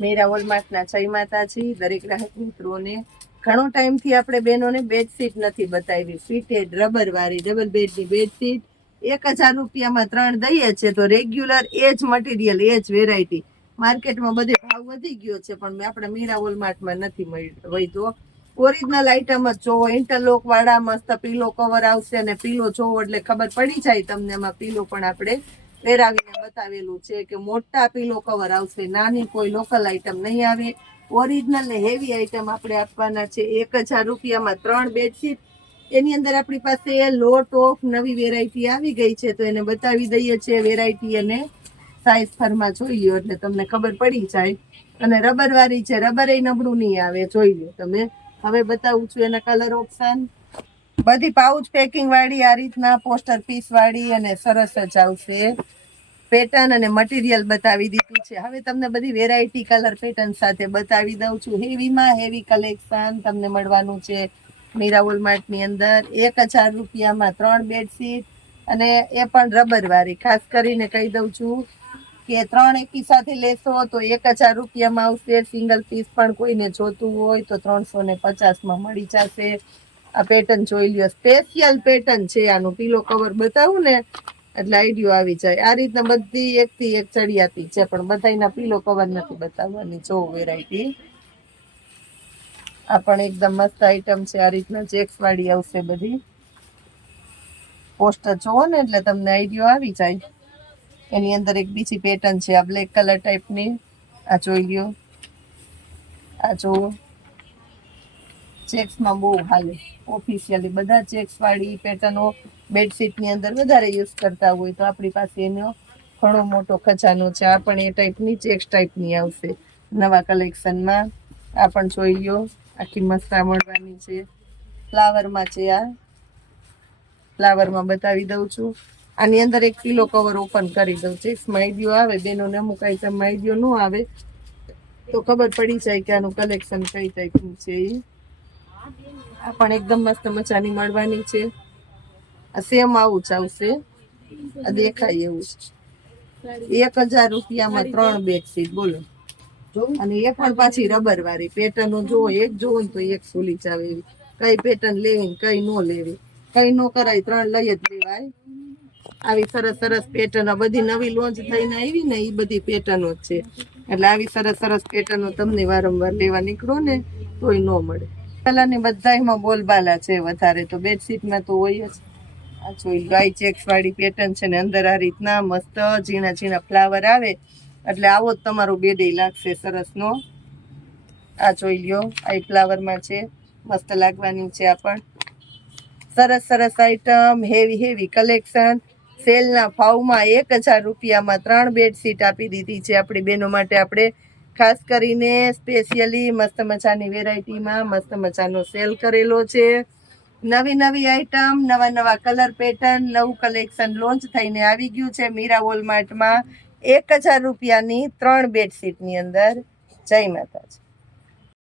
મીરા વોલમાર્ટના જય માતાજી દરેક ગ્રાહક મિત્રોને. ઘણો ટાઈમથી આપણે બહેનોને બેડશીટ નથી બતાવી. ફિટેડ રબર વાળી ડબલ બેડની બેડશીટ 1000 રૂપિયામાં 3 દઈએ છે. તો રેગ્યુલર એ જ મટીરિયલ, એ જ વેરાયટી માર્કેટમાં બધે ભાવ વધી ગયો છે, પણ આપણે મીરા વોલમાર્ટમાં નથી વધ્યો. ઓરિજિનલ આઈટમ જ જોવો, ઇન્ટરલોક વાળા મસ્ત પીલો કવર આવશે, અને પીલો જોવો એટલે ખબર પડી જાય તમને. એમાં પીલો પણ આપણે પહેરાવીને બતાવેલું છે કે મોટા પીલો કવર આવશે, નાની કોઈ લોકલ આઈટમ નહીં આવે. ઓરિજિનલ ને હેવી આઈટમ આપણે આપવાના છે. 1000 રૂપિયામાં 3 બેડશીટ. એની અંદર આપણી પાસે લોટ ઓફ નવી વેરાયટી આવી ગઈ છે, તો એને બતાવી દઈએ છીએ વેરાયટી અને સાઈઝ ફરમાં જોઈ લો એટલે તમને ખબર પડી જાય. અને રબર વાળી છે, રબર એ નબળું નહીં આવે, જોઈ લો તમે. હવે બતાવું છું એના કલર ઓપ્શન. બધી પાઉચ પેકિંગ વાળી આ રીતના પોસ્ટર પીસ વાળી અને સરસ જ આવશે. પેટર્ન અને મટીરિયલ બતાવી દીધું છે. હવે તમને બધી વેરાયટી કલર પેટર્ન સાથે બતાવી દઉં છું. હેવીમાં હેવી કલેક્શન તમને મળવાનું છે મીરા વોલમાર્ટની અંદર. 1000 રૂપિયામાં 3 બેડશીટ, અને એ પણ રબર વાળી. ખાસ કરીને કહી દઉં છું કે 3 એકી સાથે લેશો તો 1000 રૂપિયામાં આવશે. સિંગલ પીસ પણ કોઈને જોતું હોય તો 350માં મળી જશે. આ પેટર્ન જોઈ લ્યો, સ્પેશિયલ પેટર્ન છે. આનું પીલો કવર બતાવું ને એટલે આઈડિયો આવી જાય. આ રીતના બધી એકથી એક ચડિયાતી છે, પણ બધાના પીલો કવર નથી બતાવવાની. જો વેરાયટી આ પણ એકદમ મસ્ત આઈટમ છે. આ રીતના ચેક્સ વાળી આવશે બધી. પોસ્ટર જોવો ને એટલે તમને આઈડિયો આવી જાય. એની અંદર એક બીજી પેટર્ન છે, આ બ્લેક કલર ટાઈપની. આ જોઈ લ્યો, આ જોવો. ચેક્સમાં બહુ હાલે. ઓફિશિયલી બધા ચેક્સ વાળી પેટર્નો બેડશીટની અંદર વધારે યુઝ કરતા હોય, તો આપણી પાસે એનો ઘણો મોટો ખજાનો છે. આ પણ એ ટાઈપની ચેક્સ ટાઈપની આવશે નવા કલેક્શનમાં. આ પણ જોઈ લ્યો, આખી મસ્તા મળવાની છે. ફ્લાવરમાં છે, આ ફ્લાવરમાં બતાવી દઉં છું. આની અંદર એક પીલો કવર ઓપન કરી દઉં. ચેક્સમાં આઈડિયો આવે, બેનોને અમુક આઈટમમાં આઈડિયો ન આવે તો ખબર પડી જાય કે આનું કલેક્શન કઈ ટાઈપનું છે. આ પણ એકદમ મસ્ત મજાની મળવાની છે. આ સેમ આવું જ આવશે, આ દેખાય એવું છે. 1000 રૂપિયામાં 3 બેડશીટ, બોલો. અને એ પણ પાછી રબર વાળી. પેટર્નો જોવો, એક જોવો ને તો એક ભૂલી જાવ એવી. કઈ પેટર્ન લેવી કઈ નો લેવી, કઈ નો કરાય, 3 લઈ જ લેવાય. આવી સરસ સરસ પેટર્ન બધી નવી લોન્ચ થઈને આવી ને એ બધી પેટર્નો જ છે. એટલે આવી સરસ સરસ પેટર્નો તમને વારંવાર લેવા નીકળો ને તોય નો મળે. કલરની બધામાં બોલબાલા છે વધારે, તો બેડશીટમાં તો હોય જ. આ જોઈ ગાય ચેક્સ વાળી પેટર્ન છે ને અંદર આ રીતના મસ્ત ઝીણા ઝીણા ફ્લાવર આવે એટલે આવો જ તમારો બેડ લાગશે સરસ નો. આ જોઈ લ્યો, આ ફ્લાવરમાં છે, મસ્ત લાગવાની છે. આ પણ સરસ સરસ આઈટમ, હેવી હેવી કલેક્શન. સેલના ભાવમાં 1000 રૂપિયામાં 3 બેડશીટ આપી દીધી છે આપણી બહેનો માટે. આપણે ખાસ કરીને સ્પેશિયલી મસ્ત મજાની વેરાયટીમાં મસ્ત મજાનો સેલ કરેલો છે. નવી નવી આઈટમ, નવા નવા કલર પેટર્ન, નવું કલેક્શન લોન્ચ થઈને આવી ગયું છે મીરા વોલમાર્ટમાં. 1000 રૂપિયાની 3 બેડશીટની અંદર. જય માતાજી.